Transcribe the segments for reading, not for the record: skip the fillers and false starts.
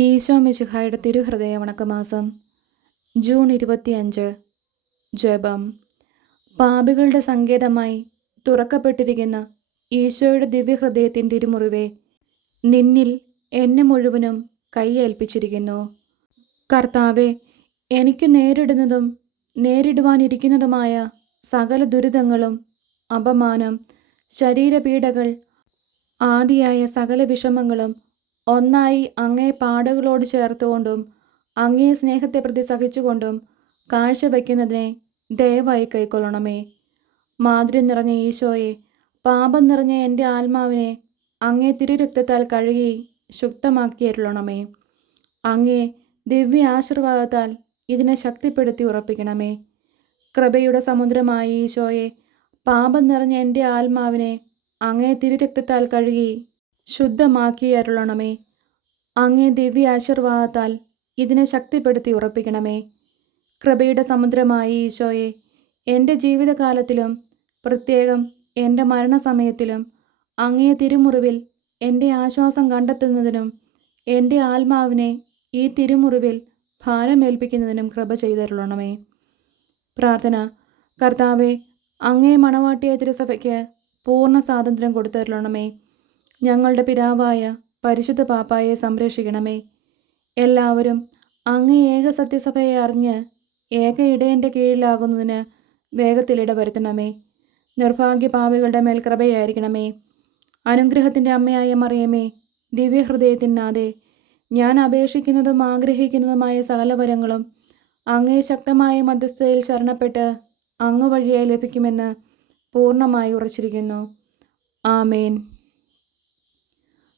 ഈശോ മിശിഹായുടെ തിരുഹൃദയ വണക്കമാസം ജൂൺ 25. ജപം. പാപികളുടെ സങ്കേതമായി തുറക്കപ്പെട്ടിരിക്കുന്ന ഈശോയുടെ ദിവ്യഹൃദയത്തിൻ്റെ ഇരുമുറിവെ, നിന്നിൽ എന്നെ മുഴുവനും കൈയേൽപ്പിച്ചിരിക്കുന്നു. കർത്താവെ, എനിക്ക് നേരിടുന്നതും നേരിടുവാനിരിക്കുന്നതുമായ സകല ദുരിതങ്ങളും, അപമാനം, ശരീരപീഡകൾ ആദിയായ സകല വിഷമങ്ങളും ഒന്നായി അങ്ങേ പാടുകളോട് ചേർത്തുകൊണ്ടും അങ്ങേ സ്നേഹത്തെ പ്രതി സഹിച്ചുകൊണ്ടും കാഴ്ചവെക്കുന്നതിനെ ദയവായി കൈക്കൊള്ളണമേ. മാധുര്യം നിറഞ്ഞ ഈശോയെ, പാപം നിറഞ്ഞ എൻ്റെ ആത്മാവിനെ അങ്ങേ തിരുരക്തത്താൽ കഴുകി ശുദ്ധമാക്കിയരുളണമേ. അങ്ങേ ദിവ്യ ആശീർവാദത്താൽ ഇതിനെ ശക്തിപ്പെടുത്തി ഉറപ്പിക്കണമേ. കൃപയുടെ സമുദ്രമായ ഈശോയെ, പാപം നിറഞ്ഞ എൻ്റെ ആത്മാവിനെ അങ്ങേ തിരുരക്തത്താൽ കഴുകി ശുദ്ധമാക്കിയരുളണമേ. അങ്ങേ ദിവ്യ ആശീർവാദത്താൽ ഇതിനെ ശക്തിപ്പെടുത്തി ഉറപ്പിക്കണമേ. കൃപയുടെ സമുദ്രമായ ഈശോയെ, എൻ്റെ ജീവിതകാലത്തിലും പ്രത്യേകം എൻ്റെ മരണസമയത്തിലും അങ്ങേ തിരുമുറിവിൽ എൻ്റെ ആശ്വാസം കണ്ടെത്തുന്നതിനും എൻ്റെ ആത്മാവിനെ ഈ തിരുമുറിവിൽ ഭാരമേൽപ്പിക്കുന്നതിനും കൃപ ചെയ്തരുളണമേ. പ്രാർത്ഥന. കർത്താവെ, അങ്ങേ മണവാട്ടിയ തിരുസഭയ്ക്ക് പൂർണ്ണ സ്വാതന്ത്ര്യം കൊടുത്തരുളണമേ. ഞങ്ങളുടെ പിതാവായ പരിശുദ്ധ പാപ്പായെ സംരക്ഷിക്കണമേ. എല്ലാവരും അങ്ങേ ഏക സത്യസഭയെ അറിഞ്ഞ് ഏക ഇടയൻ്റെ കീഴിലാകുന്നതിന് വേഗത്തിൽ ഇടവരുത്തണമേ. നിർഭാഗ്യ പാപികളുടെ മേൽ കൃപയായിരിക്കണമേ. അനുഗ്രഹത്തിൻ്റെ അമ്മയായ മറിയമേ, ദിവ്യഹൃദയത്തിനാഥേ, ഞാൻ അപേക്ഷിക്കുന്നതും ആഗ്രഹിക്കുന്നതുമായ സകല വരങ്ങളും അങ്ങേ ശക്തമായ മധ്യസ്ഥതയിൽ ശരണപ്പെട്ട് അങ്ങ് വഴിയായി ലഭിക്കുമെന്ന് പൂർണ്ണമായി ഉറച്ചിരിക്കുന്നു. ആമേൻ.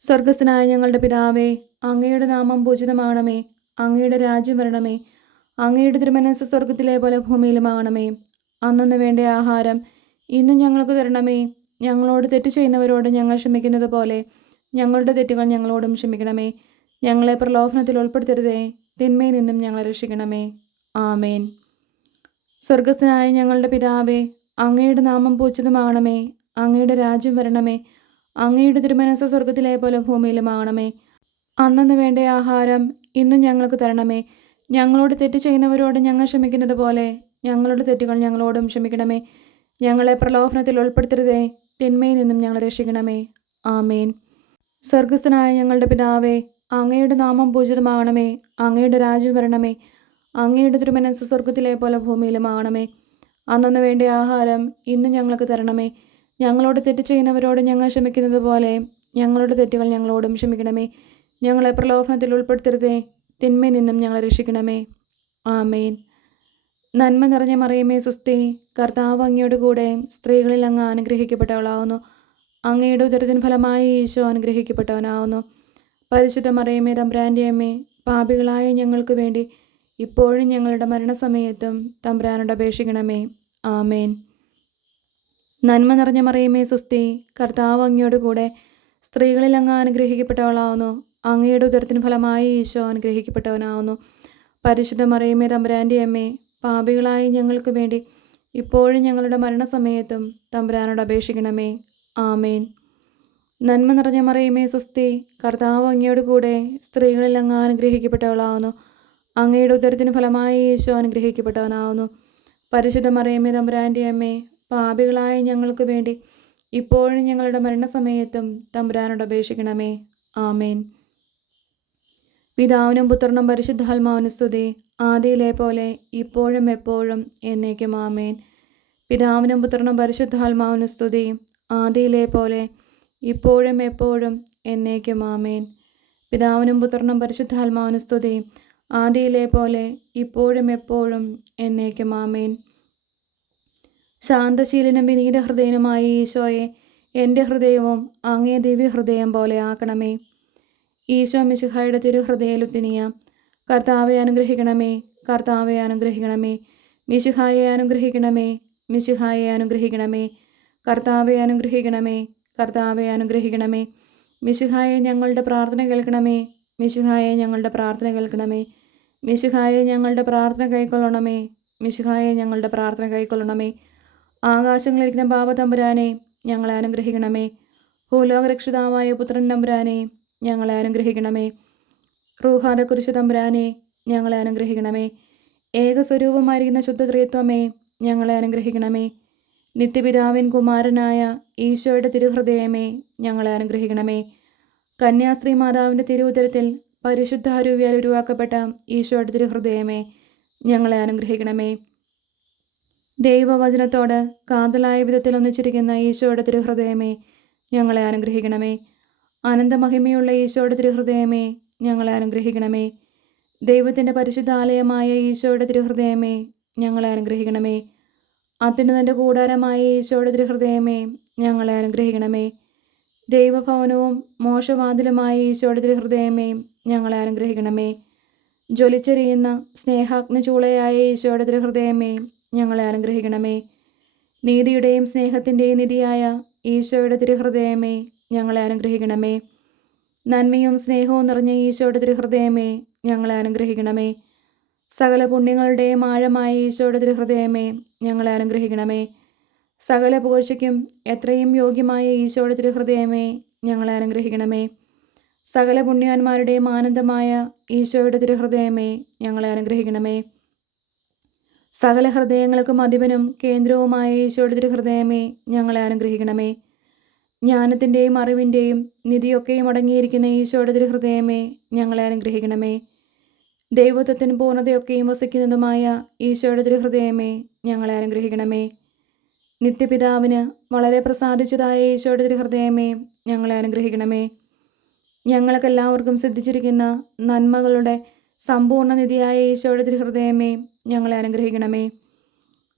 സ്വർഗസ്ഥനായ ഞങ്ങളുടെ പിതാവേ, അങ്ങയുടെ നാമം പൂജിതമാകണമേ. അങ്ങയുടെ രാജ്യം വരണമേ. അങ്ങയുടെ തിരുമനസ്സ് സ്വർഗത്തിലെ പോലെ ഭൂമിയിലുമാകണമേ. അന്നന്ന് വേണ്ട ആഹാരം ഇന്നും ഞങ്ങൾക്ക് തരണമേ. ഞങ്ങളോട് തെറ്റ് ചെയ്യുന്നവരോട് ഞങ്ങൾ ക്ഷമിക്കുന്നത് പോലെ ഞങ്ങളുടെ തെറ്റുകൾ ഞങ്ങളോടും ക്ഷമിക്കണമേ. ഞങ്ങളെ പ്രലോഭനത്തിൽ ഉൾപ്പെടുത്തരുതേ, തിന്മയിൽ നിന്നും ഞങ്ങളെ രക്ഷിക്കണമേ. ആമേൻ. സ്വർഗസ്ഥനായ ഞങ്ങളുടെ പിതാവേ, അങ്ങയുടെ നാമം പൂജിതമാകണമേ. അങ്ങയുടെ രാജ്യം വരണമേ. അങ്ങയുടെ തിരുമനസ്സ് സ്വർഗത്തിലെ പോലെ ഭൂമിയിലുമാകണമേ. അന്നന്ന് വേണ്ട ആഹാരം ഇന്നും ഞങ്ങൾക്ക് തരണമേ. ഞങ്ങളോട് തെറ്റ് ചെയ്യുന്നവരോട് ഞങ്ങൾ ക്ഷമിക്കുന്നത് പോലെ ഞങ്ങളുടെ തെറ്റുകൾ ഞങ്ങളോടും ക്ഷമിക്കണമേ. ഞങ്ങളെ പ്രലോഭനത്തിൽ ഉൾപ്പെടുത്തരുതേ, തിന്മയിൽ നിന്നും ഞങ്ങളെ രക്ഷിക്കണമേ. ആമേൻ. സ്വർഗസ്ഥനായ ഞങ്ങളുടെ പിതാവേ, അങ്ങയുടെ നാമം പൂജിതമാകണമേ. അങ്ങയുടെ രാജ്യം വരണമേ. അങ്ങയുടെ തിരുമനസ്സ് സ്വർഗത്തിലെ പോലെ ഭൂമിയിലുമാകണമേ. അന്നന്ന് വേണ്ട ആഹാരം ഇന്നും ഞങ്ങൾക്ക് തരണമേ. ഞങ്ങളോട് തെറ്റ് ചെയ്യുന്നവരോട് ഞങ്ങൾ ക്ഷമിക്കുന്നത് പോലെ ഞങ്ങളുടെ തെറ്റുകൾ ഞങ്ങളോടും ക്ഷമിക്കണമേ. ഞങ്ങളെ പ്രലോഭനത്തിൽ ഉൾപ്പെടുത്തരുതേ, തിന്മയിൽ നിന്നും ഞങ്ങളെ രക്ഷിക്കണമേ. ആമേൻ. നന്മ നിറഞ്ഞ മറിയമേ, സുസ്തി, കർത്താവ് അങ്ങയോട് കൂടെ സ്ത്രീകളിൽ അങ്ങ് അനുഗ്രഹിക്കപ്പെട്ടവളാവുന്നു. അങ്ങയുടെ ഉദരത്തിൻ ഫലമായി ഈശോ അനുഗ്രഹിക്കപ്പെട്ടവനാവുന്നു. പരിശുദ്ധ മറിയമേ, തമ്പുരാൻ്റെ അമ്മേ, പാപികളായ ഞങ്ങൾക്ക് വേണ്ടി ഇപ്പോഴും ഞങ്ങളുടെ മരണസമയത്തും തമ്പുരാനോട് അപേക്ഷിക്കണമേ. ആമേൻ. നന്മ നിറഞ്ഞ മറിയമേ, സുസ്തി, കർത്താവ് അങ്ങയോട് കൂടെ സ്ത്രീകളിൽ അങ്ങ് അനുഗ്രഹിക്കപ്പെട്ടവളാവുന്നു. അങ്ങയുടെ ഉദരത്തിന് ഫലമായി ഈശോ അനുഗ്രഹിക്കപ്പെട്ടവനാവുന്നു. പരിശുദ്ധ മറിയമേ, തമ്പുരാൻ്റെ അമ്മേ, പാപികളായി ഞങ്ങൾക്ക് വേണ്ടി ഇപ്പോഴും ഞങ്ങളുടെ മരണസമയത്തും തമ്പുരാനോട് അപേക്ഷിക്കണമേ. ആമേൻ. നന്മ നിറഞ്ഞ മറിയമേ, സുസ്തി, കർത്താവ് അങ്ങയോട് കൂടെ സ്ത്രീകളിൽ അങ്ങ് അനുഗ്രഹിക്കപ്പെട്ടവളാവുന്നു. അങ്ങയുടെ ഉദരത്തിന് ഫലമായി ഈശോ അനുഗ്രഹിക്കപ്പെട്ടവനാവുന്നു. പരിശുദ്ധ മറിയമേ, തമ്പുരാൻ്റെ അമ്മേ, പാപികളായ ഞങ്ങൾക്ക് വേണ്ടി ഇപ്പോഴും ഞങ്ങളുടെ മരണസമയത്തും തമ്പുരാനോട് അപേക്ഷിക്കണമേ. ആമേൻ. പിതാവിനും പുത്രനും പരിശുദ്ധാത്മാവിനും സ്തുതി, ആദിയിലെ പോലെ ഇപ്പോഴും എപ്പോഴും എന്നേക്കും. ആമേൻ. പിതാവിനും പുത്രനും പരിശുദ്ധാത്മാവിനും സ്തുതി, ആദിയിലെ പോലെ ഇപ്പോഴും എപ്പോഴും എന്നേക്കും. ആമേൻ. പിതാവിനും പുത്രനും പരിശുദ്ധാത്മാവിനും സ്തുതി, ആദിയിലെ പോലെ ഇപ്പോഴും എപ്പോഴും എന്നേക്കും. ആമേൻ. ശാന്തശീലനും വിനീത ഹൃദയനുമായ ഈശോയെ, എൻ്റെ ഹൃദയവും അങ്ങേ ദിവ്യഹൃദയം പോലെ ആക്കണമേ. ഈശോ മിശിഹായുടെ തിരുഹൃദയലുത്തിനിയ, കർത്താവെ അനുഗ്രഹിക്കണമേ. കർത്താവെ അനുഗ്രഹിക്കണമേ. മിശിഹായെ അനുഗ്രഹിക്കണമേ. മിശിഹായെ അനുഗ്രഹിക്കണമേ. കർത്താവെ അനുഗ്രഹിക്കണമേ. കർത്താവെ അനുഗ്രഹിക്കണമേ. മിശിഹായെ ഞങ്ങളുടെ പ്രാർത്ഥന കേൾക്കണമേ. മിശിഹായെ ഞങ്ങളുടെ പ്രാർത്ഥന കേൾക്കണമേ. മിശിഹായെ ഞങ്ങളുടെ പ്രാർത്ഥന കൈക്കൊള്ളണമേ. മിശിഹായെ ഞങ്ങളുടെ പ്രാർത്ഥന കൈക്കൊള്ളണമേ. ആകാശങ്ങളിരിക്കുന്ന പാപതമ്പുരാനെ, ഞങ്ങളെ അനുഗ്രഹിക്കണമേ. ഭൂലോകരക്ഷിതാവായ പുത്രൻ തമ്പുരാനെ, ഞങ്ങളെ അനുഗ്രഹിക്കണമേ. റൂഹാദക്കുരിശു തമ്പുരാനെ ഞങ്ങളെ അനുഗ്രഹിക്കണമേ. ഏകസ്വരൂപമായിരിക്കുന്ന ശുദ്ധ ത്രിത്വമേ ഞങ്ങളെ അനുഗ്രഹിക്കണമേ. നിത്യപിതാവിൻ കുമാരനായ ഈശോയുടെ തിരുഹൃദയമേ ഞങ്ങളെ അനുഗ്രഹിക്കണമേ. കന്യാസ്ത്രീ മാതാവിൻ്റെ തിരുവുദരത്തിൽ പരിശുദ്ധ അരുവിയാൽ ഉരുവാക്കപ്പെട്ട ഈശോയുടെ തിരുഹൃദയമേ ഞങ്ങളെ അനുഗ്രഹിക്കണമേ. ദൈവവചനത്തോട് കാതലായ വിധത്തിൽ ഒന്നിച്ചിരിക്കുന്ന ഈശോയുടെ തിരുഹൃദയമേ ഞങ്ങളെ അനുഗ്രഹിക്കണമേ. അനന്തമഹിമയുള്ള ഈശോയുടെ തിരുഹൃദയമേ ഞങ്ങളെ അനുഗ്രഹിക്കണമേ. ദൈവത്തിൻ്റെ പരിശുദ്ധാലയമായ ഈശോയുടെ തിരുഹൃദയമേ ഞങ്ങളെ അനുഗ്രഹിക്കണമേ. അത്യുന്നതൻ്റെ കൂടാരമായ ഈശോയുടെ തിരുഹൃദയമേ ഞങ്ങളെ അനുഗ്രഹിക്കണമേ. ദൈവഭവനവും മോശവാതിലുമായ ഈശോയുടെ തിരുഹൃദയമേ ഞങ്ങളെ അനുഗ്രഹിക്കണമേ. ജ്വലിച്ചെരിയുന്ന സ്നേഹാഗ്നി ചൂളയായ ഈശോയുടെ തിരുഹൃദയമേ ഞങ്ങളെ അനുഗ്രഹിക്കണമേ. നീതിയുടെയും സ്നേഹത്തിൻ്റെയും നിധിയായ ഈശോയുടെ തിരുഹൃദയമേ ഞങ്ങളെ അനുഗ്രഹിക്കണമേ. നന്മയും സ്നേഹവും നിറഞ്ഞ ഈശോയുടെ തിരുഹൃദയമേ ഞങ്ങളെ അനുഗ്രഹിക്കണമേ. സകല പുണ്യങ്ങളുടെയും ആഴമായ ഈശോയുടെ തിരുഹൃദയമേ ഞങ്ങളെ അനുഗ്രഹിക്കണമേ. സകല പുകഴ്ചയ്ക്കും എത്രയും യോഗ്യമായ ഈശോയുടെ തിരുഹൃദയമേ ഞങ്ങളെ അനുഗ്രഹിക്കണമേ. സകല പുണ്യവാന്മാരുടെയും ആനന്ദമായ ഈശോയുടെ തിരുഹൃദയമേ ഞങ്ങളെ അനുഗ്രഹിക്കണമേ. സകല ഹൃദയങ്ങൾക്കും അധിപനും കേന്ദ്രവുമായ ഈശോയുടെ തിരുഹൃദയമേ ഞങ്ങളെ അനുഗ്രഹിക്കണമേ. ജ്ഞാനത്തിൻ്റെയും അറിവിൻ്റെയും നിധിയൊക്കെയും അടങ്ങിയിരിക്കുന്ന ഈശോയുടെ തിരുഹൃദയമേ ഞങ്ങളെ അനുഗ്രഹിക്കണമേ. ദൈവത്വത്തിന് പൂർണ്ണതയൊക്കെയും വസിക്കുന്നതുമായ ഈശോയുടെ തിരുഹൃദയമേ ഞങ്ങളെ അനുഗ്രഹിക്കണമേ. നിത്യപിതാവിന് വളരെ പ്രസാദിച്ചതായ ഈശോയുടെ തിരുഹൃദയമേ ഞങ്ങളെ അനുഗ്രഹിക്കണമേ. ഞങ്ങൾക്കെല്ലാവർക്കും സിദ്ധിച്ചിരിക്കുന്ന നന്മകളുടെ സമ്പൂർണ്ണ നിധിയായ ഈശോയുടെ തിരുഹൃദയമേ ഞങ്ങളെ അനുഗ്രഹിക്കണമേ.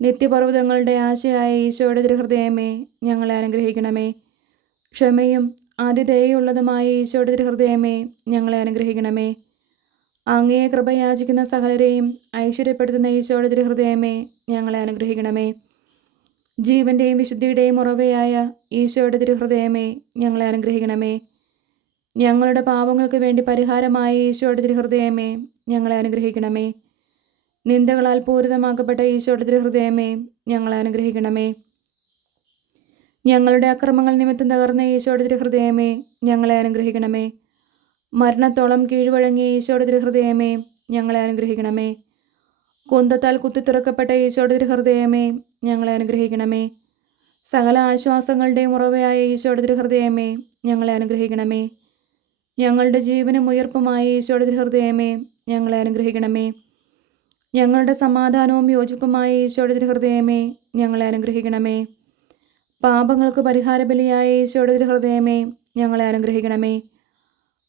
നിത്യപർവ്വതങ്ങളുടെ ആശയായ ഈശോയുടെ തിരുഹൃദയമേ ഞങ്ങളെ അനുഗ്രഹിക്കണമേ. ക്ഷമയും അതിദയുള്ളതുമായ ഈശോയുടെ തിരുഹൃദയമേ ഞങ്ങളെ അനുഗ്രഹിക്കണമേ. അങ്ങയെ കൃപയാചിക്കുന്ന സകലരെയും ഐശ്വര്യപ്പെടുത്തുന്ന ഈശോയുടെ തിരുഹൃദയമേ ഞങ്ങളെ അനുഗ്രഹിക്കണമേ. ജീവൻ്റെയും വിശുദ്ധിയുടെയും ഉറവയായ ഈശോയുടെ തിരുഹൃദയമേ ഞങ്ങളെ അനുഗ്രഹിക്കണമേ. ഞങ്ങളുടെ പാപങ്ങൾക്ക് വേണ്ടി പരിഹാരമായ ഈശോയുടെ തിരുഹൃദയമേ ഞങ്ങളെ അനുഗ്രഹിക്കണമേ. നിന്ദകളാൽ പൂരിതമാക്കപ്പെട്ട ഈശോയുടെ തിരുഹൃദയമേ ഞങ്ങളെ അനുഗ്രഹിക്കണമേ. ഞങ്ങളുടെ അക്രമങ്ങൾ നിമിത്തം തകർന്ന ഈശോയുടെ തിരുഹൃദയമേ ഞങ്ങളെ അനുഗ്രഹിക്കണമേ. മരണത്തോളം കീഴ്വഴങ്ങിയ ഈശോയുടെ തിരുഹൃദയമേ ഞങ്ങളെ അനുഗ്രഹിക്കണമേ. കുന്തത്താൽ കുത്തിത്തുറക്കപ്പെട്ട ഈശോയുടെ തിരുഹൃദയമേ ഞങ്ങളെ അനുഗ്രഹിക്കണമേ. സകല ആശ്വാസങ്ങളുടെയും ഉറവയായ ഈശോയുടെ തിരുഹൃദയമേ ഞങ്ങളെ അനുഗ്രഹിക്കണമേ. ഞങ്ങളുടെ ജീവനും ഉയർപ്പുമായ ഈശോയുടെ തിരുഹൃദയമേ ഞങ്ങളെ അനുഗ്രഹിക്കണമേ. ഞങ്ങളുടെ സമാധാനവും യോജിപ്പുമായ ഈശോയുടെ തിരുഹൃദയമേ ഞങ്ങളെ അനുഗ്രഹിക്കണമേ. പാപങ്ങൾക്ക് പരിഹാരബലിയായ ഈശോയുടെ തിരുഹൃദയമേ ഞങ്ങളെ അനുഗ്രഹിക്കണമേ.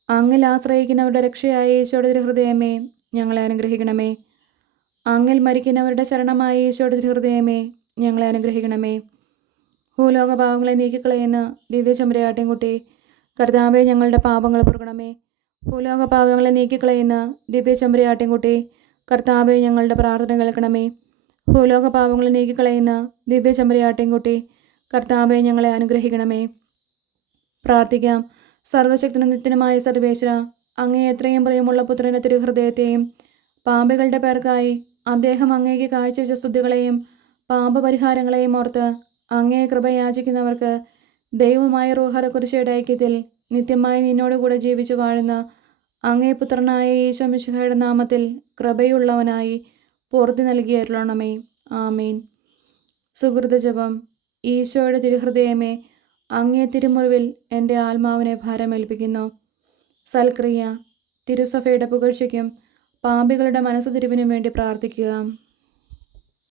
അങ്ങിൽ ആശ്രയിക്കുന്നവരുടെ രക്ഷയായ ഈശോയുടെ തിരുഹൃദയമേ ഞങ്ങളെ അനുഗ്രഹിക്കണമേ. അങ്ങിൽ മരിക്കുന്നവരുടെ ശരണമായ ഈശോയുടെ തിരുഹൃദയമേ ഞങ്ങളെ അനുഗ്രഹിക്കണമേ. ഭൂലോക പാപങ്ങളെ നീക്കിക്കളയുന്ന ദിവ്യചെമ്പരയാട്ടിൻകുട്ടി കർത്താവേ ഞങ്ങളുടെ പാപങ്ങൾ പൊറുക്കണമേ. ഭൂലോക പാപങ്ങളെ നീക്കിക്കളയുന്ന ദിവ്യചെമ്പരയാട്ടിൻകുട്ടി കർത്താവേ ഞങ്ങളുടെ പ്രാർത്ഥന കേൾക്കണമേ. ഭൂലോക പാപങ്ങളെ നീക്കിക്കളയുന്ന ദിവ്യചെമ്പരയാട്ടിൻകുട്ടി കർത്താവേ ഞങ്ങളെ അനുഗ്രഹിക്കണമേ. പ്രാർത്ഥിക്കാം. സർവശക്തനും നിത്യനുമായ സർവേശ്വര, അങ്ങേ എത്രയും പ്രിയമുള്ള പുത്രൻ്റെ തിരുഹൃദയത്തെയും പാപികളുടെ പേർക്കായി അദ്ദേഹം അങ്ങേക്ക് കാഴ്ചവെച്ച സ്തുതികളെയും പാപപരിഹാരങ്ങളെയും ഓർത്ത് അങ്ങേ കൃപയാചിക്കുന്നവർക്ക് ദൈവമായ റൂഹാദക്കുരിശയുടെ ഐക്യത്തിൽ നിത്യമായി നിന്നോടുകൂടെ ജീവിച്ചു വാഴുന്ന അങ്ങേ പുത്രനായ ഈശോ മിശിഹായുടെ നാമത്തിൽ കൃപയുള്ളവനായി പൂർത്തി നൽകിയരുളണമേ. ആമേൻ. സുഹൃത ജപം. ഈശോയുടെ തിരുഹൃദയമേ, അങ്ങേ തിരുമുറിവിൽ എൻ്റെ ആത്മാവിനെ ഭാരമേൽപ്പിക്കുന്നു. സൽക്രിയ. തിരുസഭയുടെ പുകഴ്ചയ്ക്കും പാപികളുടെ മനസ്സുതിരിവിനും വേണ്ടി പ്രാർത്ഥിക്കുക.